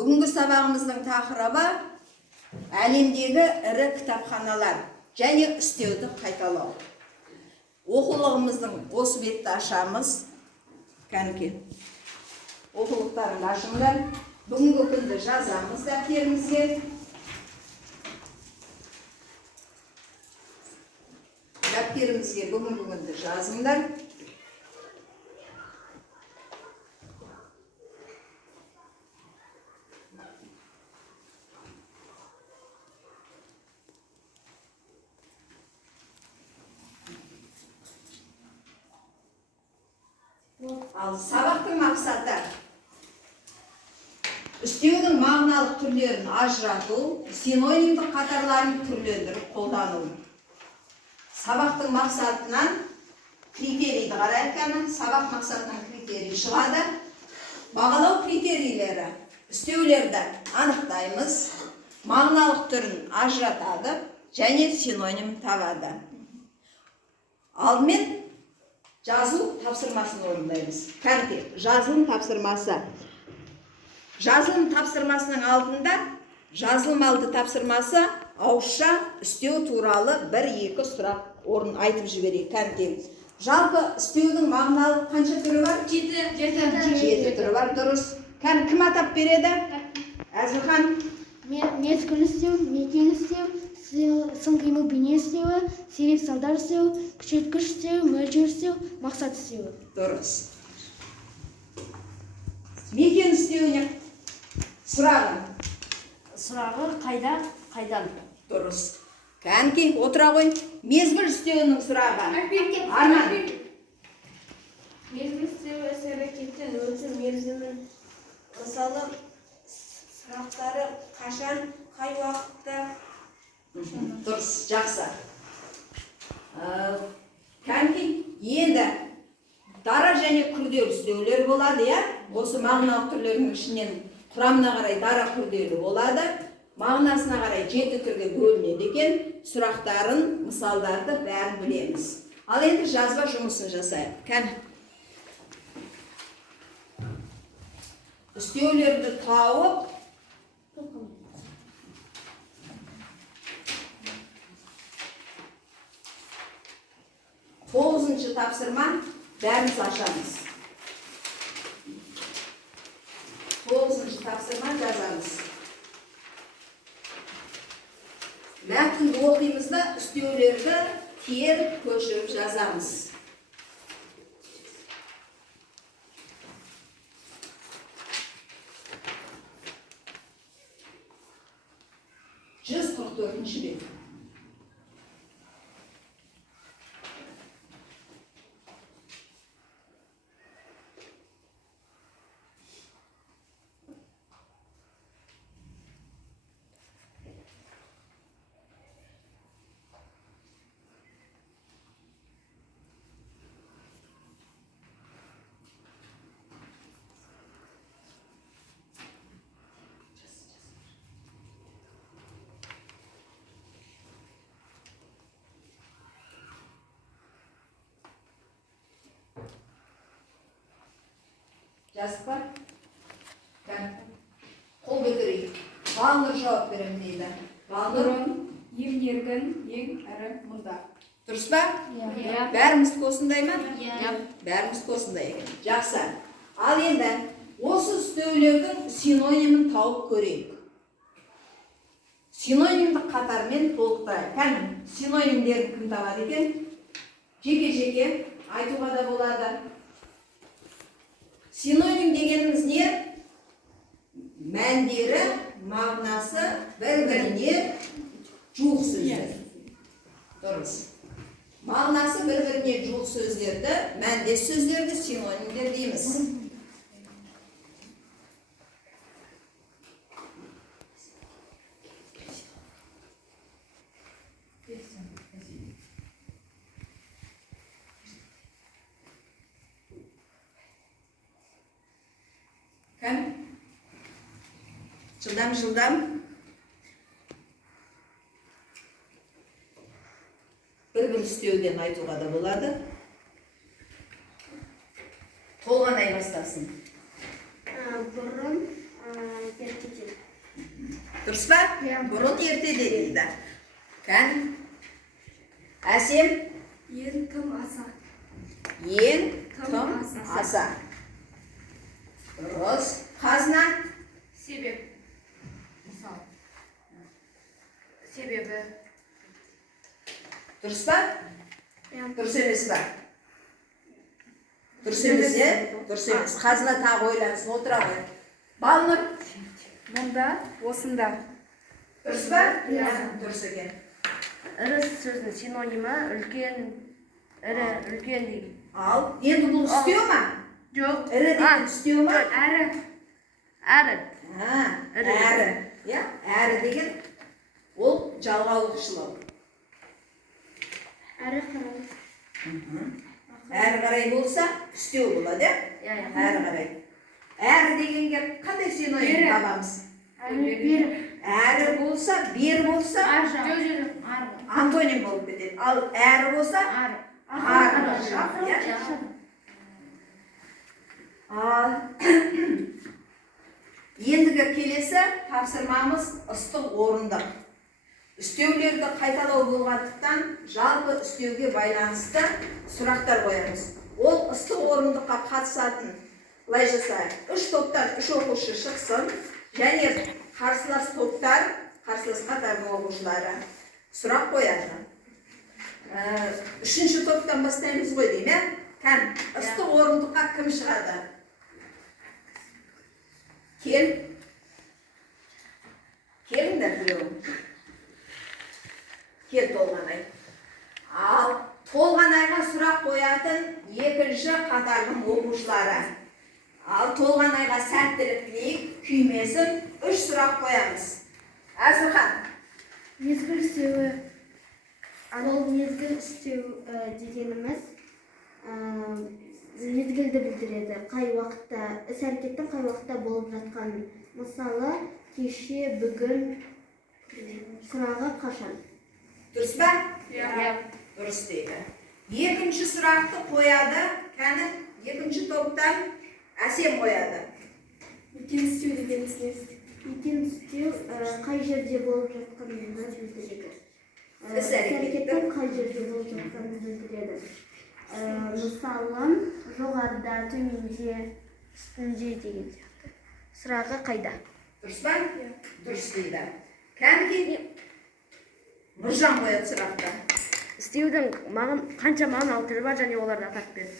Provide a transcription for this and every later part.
Бүгінгі сабағымыздың тақырыбы әлемдегі ірі кітапханалар және істеуді қайталау. Оқулығымыздың осы бетті ашамыз. Кәнекей. Оқулықтарыңды ашыңдар. Бүгінгі күнді жазамыз дәптерімізге. Дәптерімізге бүгінгі күнді жазыңдар. Ал сабақтың мақсаты үстеудің мағыналық түрлерін ажырату, синонимдік қатарларын түрлендіріп қолдану. Сабақтың мақсатынан критерийді қарайық, сабақ мақсатынан критерий шығады. Бағалау критерийлері үстеулерді анықтаймыз, мағыналық түрін ажыратады және синоним табады. Алдымен жазылым тапсырмасын орындаймыз. Кәнекей, жазылым тапсырмасы. Жазылым тапсырмасының алдында жазылым алды тапсырмасы ауызша үстеу туралы 1-2 сұрақ орын айтып жіберейік. Кәнекей, жалпы үстеудің мағыналық қанша түрі бар? 7 түрі бар, дұрыс. Кім атап береді? Әзілхан. Мезгіл үстеу, мекен үстеу, сын қимыл бейне үстеуі, себеп салдар үстеу, күшейткіш үстеу, мөлшер үстеу, мақсат үстеуі. Дұрыс. Мекен үстеуіне сұрағы. Сұрағы қайдан? Дұрыс. Кәнекей, отыра ғой. Мезгіл үстеуінің сұрағы. Арман. Мезгіл үстеуі іс-әрекеттен өту мерзімін, мысалы сұрақтары қашан, қай уақытта. Дұрыс, жақсы. Кәнекей, енді дара және күрделі үстеулер болады, осы мағыналық түрлерінің ішінен құрамына қарай дара күрделі болады, мағынасына қарай 7 түрге бөлінеді екен, сұрақтарын, мысалдарды бәрін білеміз. Ал енді жазба жұмысын жасайық. Кәне. Үстеулерді тауып, тоғызыншы тапсырма бәріміз ашамыз. 9-шы тапсырма жазамыз. Мәтінді оқимызда үстеулерді теріп көшіріп жазамыз. Жүз 44-ші бет. Жазып бар? Қол көтерейік. Балнұр жауап берем дейді. Балнұр. Ең еркін, ең әрі мұнда. Дұрыс па? Бәріміз осындай ма? Бәріміз осындай екен. Жақсы. Ал енді осы үстеулердің синонимін тауып көрейік. Синонимдік қатармен толықтырайық. Кәне, синонимдерін кім табады екен? Жеке-жеке айтуға да болады. Синоним дегеніміз не? Мәндері, мағынасы бір-біріне жуық сөздер. Дұрыс. Мағынасы бір-біріне жуық сөздерді, мәндес сөздерді синонимдер дейміз. Кәм? Жылдам. Бір-бір үстеуден айтуға да болады. Толғанай бастасын. Бұрын, ертеде Дұрыс па? Бұрын ертеде дейді. Кән? Әсем? Ең тым аса. Ең тым аса. Дұрыс. Қазына? Себеп. Мысал. Себебі. Дұрыс па? Дұрыс емес па? Дұрыс емес, е? Дұрыс емес. Қазына тағы ойлансын, отыра ғой. Балнұр? Мұнда, осында. Дұрыс па? Дұрыс екен. Ірі сөзінің синонимі үлкен, ірі, үлкен деген. Ал, енді бұл үстеу ма? Жоқ. Ірі деген үстеу ма? Әрі. Әрі. Әрі. Иә, әрі деген ол жалғаулықшылау. әрі қарай. Әрі қарай болса, үстеу болады, Иә, иә. әрі қарай. Әрі дегенге қандай синоним табамыз? Бері. Әрі болса, бері болса, антоним болып кетеді. Ал әрі болса, ары жақ, иә? Ал ендігі келесі тапсырмамыз ыстық орындық. Үстеулерді қайталау болғандықтан жалпы үстеуге байланысты сұрақтар қоямыз. Ол ыстық орындыққа қатысатын, былай жасайық, 3 топтан 3 оқушы шықсын, және қарсылас топтар, қарсылас қатардың оқушылары сұрақ қояды. 3-ші топтан бастаймыз ғой деймін. Кән, ыстық орындыққа кім шығады? Келіңдер біреу. Кел Толғанай. Ал Толғанайға сұрақ қоятын 2-ші қатардың оқушылары. Ал Толғанайға сәттілік тілейік, күймесін 3 сұрақ қоямыз. Әзілхан. Мезгіл істеуі. Ол мезгіл істеу дегеніміз мезгілді білдіреді. Қай уақытта, іс-әрекеттің қай уақытта болып жатқанын. Мысалы, кеше, бүгін, сұрағы қашан. Дұрыс па? Иә. Дұрыс дейді. 2-ші сұрақты қояды, кәні 2-ші топтан Әсем қояды. Екен істеу дегеніміз не? Екен істеу қай жерде болып жатқанын білдіреді. Іс-әрекеттің қай жерде болып жатқанын білдіреді. Мысалы, жоғарыда, төменде, үстінде деген сияқты. Сұрағы қайда? Дұрыс па? Дұрыс дейді. Кәніке Нұржан қояды сұрақты. Істеудің қанша мағыналы түрі бар және оларды атап берді?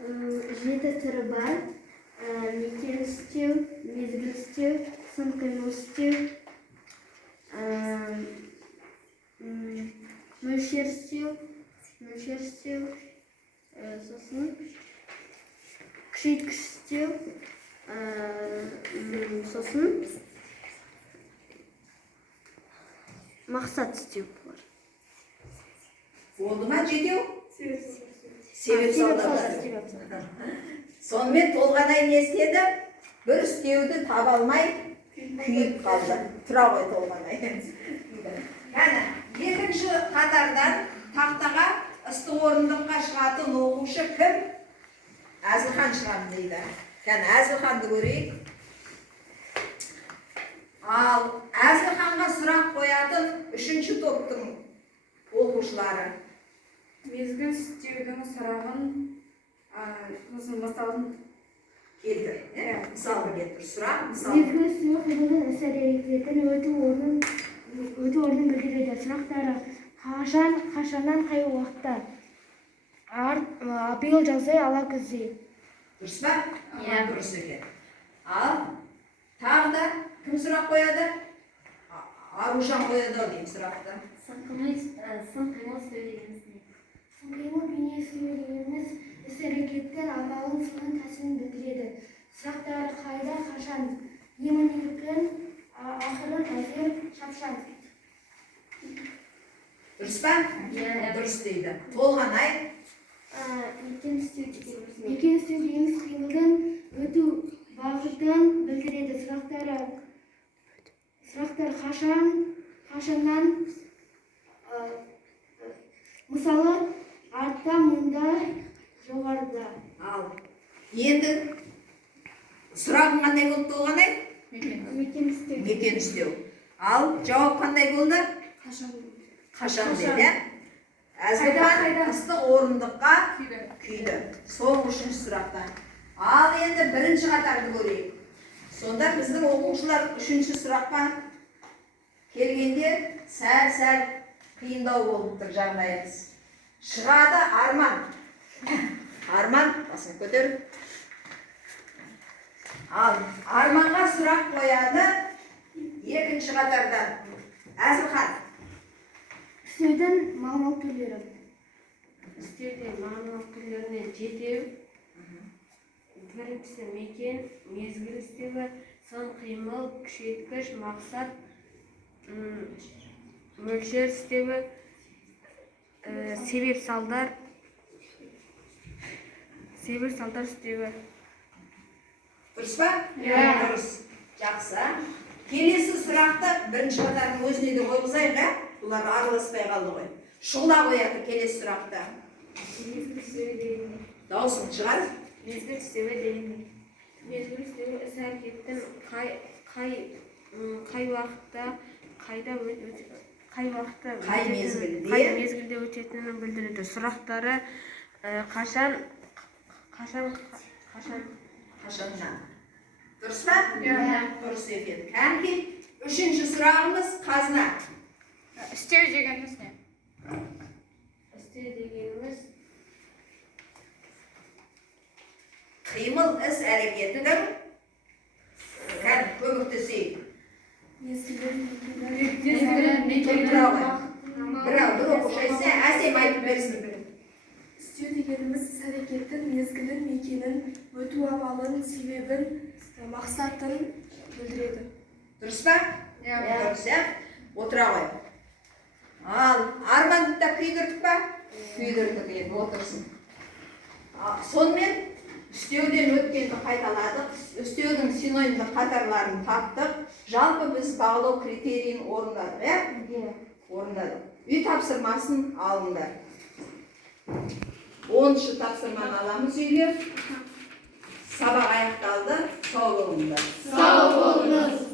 7 түрі бар. Мекен істеу, мезгіл істеу, сын қимыл істеу, мөлшер істеу, сосын күшейткіш істеу, сосын мақсат істеу бар. Болды ма жетеу? Себеп салдары. Сонымен Толғанай не істеді? Бір үстеуді таба алмай күйіп қалды. Тұра ғой Толғанай. Кәні, 2-ші қатардан тақтаға ыстық орындыққа шығатын оқушы кім? Әзілхан шығамын дейді. Кәні, Әзілханды көрейік. Ал Әзілханға сұрақ қоятын 3-ші топтың оқушылары. Мезгіл істеудің сұрағын мысалын Келдір. Мысалы келдір. Сұрақ, мысалы. Мезгіл істеу қимылдың іс-әрекеттің өту орнын білдіреді. Сұрақтары қашаннан қай уақытта? Биыл жаздай, ала күзде. Дұрыс па? Дұрыс екен. Ал тағы да кім сұрақ қояды? Аружан қояды ау деймін сұрақты. Сын қимыл істеу дегеніміз не? Сын қимыл бейне істеу дегеніміз іс-әрекеттің амалын, сынын, тәсілін білдіреді. Сұрақтары қайда, қашан? Емін еркін, ақырын, әзер, шапшаң. Дұрыс па? Дұрыс дейді. Толғанай. Екен істеу дегеніміз қимылдың өту бағытын білдіреді. Сұрақтар қашаннан, мысалы, артта, мұнда, жоғарыда. Ал енді сұрағың қандай болды Толғанай? Мекен істеу. Мекен істеу. Ал жауап қандай болды? Қашан. Қашан деді. Әзілхан ыстық орындыққа күйді. Соңғы үшінші сұрақта. Ал енді бірінші қатарды көрейік. Сонда біздің оқушылар үшінші сұраққа келгенде сәл қиындау болып тұр жағдайымыз. Шығады Арман. Арман, басын көтер. Ал Арманға сұрақ қояды екінші қатардан. Әзілхан. Үстеудің мағыналық түрлері. Үстеуде мағыналық түрлеріне жетеу. Біріншісі мекен, мезгіл істеуі, сын, қимыл, күшейткіш, мақсат, мөлшер істеуі, себеп салдар істеуі. Дұрыс па? Дұрыс. Жақсы. Келесі сұрақты бірінші қатардың өзіне де қойғызайық, бұлар араласпай қалды ғой. Шұғыла қояды келесі сұрақты. Мезгіл істеуі дегенде. Дауысын шығар. Мезгіл істеуі дегенде. Мезгіл істеуі іс-әрекеттің қай уақытта, қай мезгілде өтетінін білдіреді. Сұрақтары Қашаннан. Дұрыс па? Дұрыс екен. Кәнекей, үшінші сұрағымыз қазына. Істеу дегеніміз не? істеу дегеніміз Қимыл іс әрекеттің көмектесейік. Бір оқушы айтса, әсем айтып берсін. Істеу дегеніміз іс-әрекеттің мезгілін, мекенін, өту амалын, себебін, мақсатын білдіреді. Дұрыс па? Дұрыс, отыра ғой. Ал Арманды да күйдірдік па? Күйдірдік, енді отырсын. Сонымен үстеуден өткенді қайталадық, үстеудің синонимдік қатарларын таптық, жалпы біз бағалау критерийін орындадық, орындадық. Үй тапсырмасын алыңдар. 10-шы тапсырманы аламыз үйге. Сабақ аяқталды. Сау болыңдар. Сау болыңыз.